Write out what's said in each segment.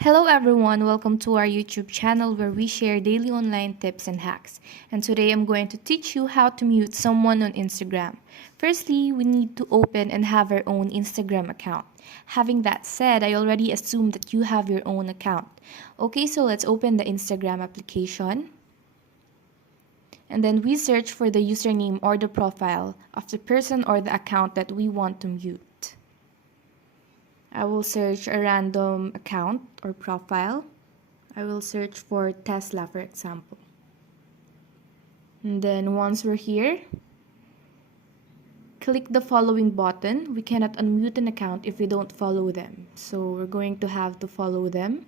Hello everyone, welcome to our YouTube channel where we share daily online tips and hacks. And today I'm going to teach you how to mute someone on Instagram. Firstly, we need to open and have our own Instagram account. Having that said, I already assume that you have your own account. Okay, so let's open the Instagram application. And then we search for the username or the profile of the person or the account that we want to mute. I will search a random account or profile. I will search for Tesla, for example. And then once we're here, click the following button. We cannot unmute an account if we don't follow them. So we're going to have to follow them.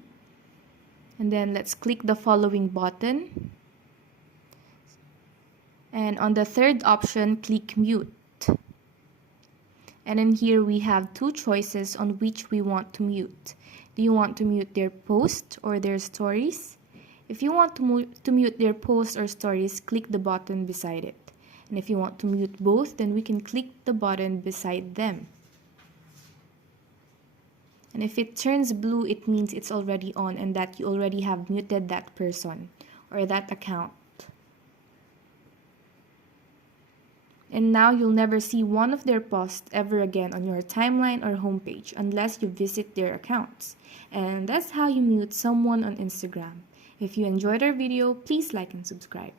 And then let's click the following button. And on the third option, click mute. And in here we have two choices on which we want to mute. Do you want to mute their post or their stories? If you want to mute their posts or stories, click the button beside it. And if you want to mute both, then we can click the button beside them. And if it turns blue, it means it's already on and that you already have muted that person or that account. And now you'll never see one of their posts ever again on your timeline or homepage unless you visit their accounts. And that's how you mute someone on Instagram. If you enjoyed our video, please like and subscribe.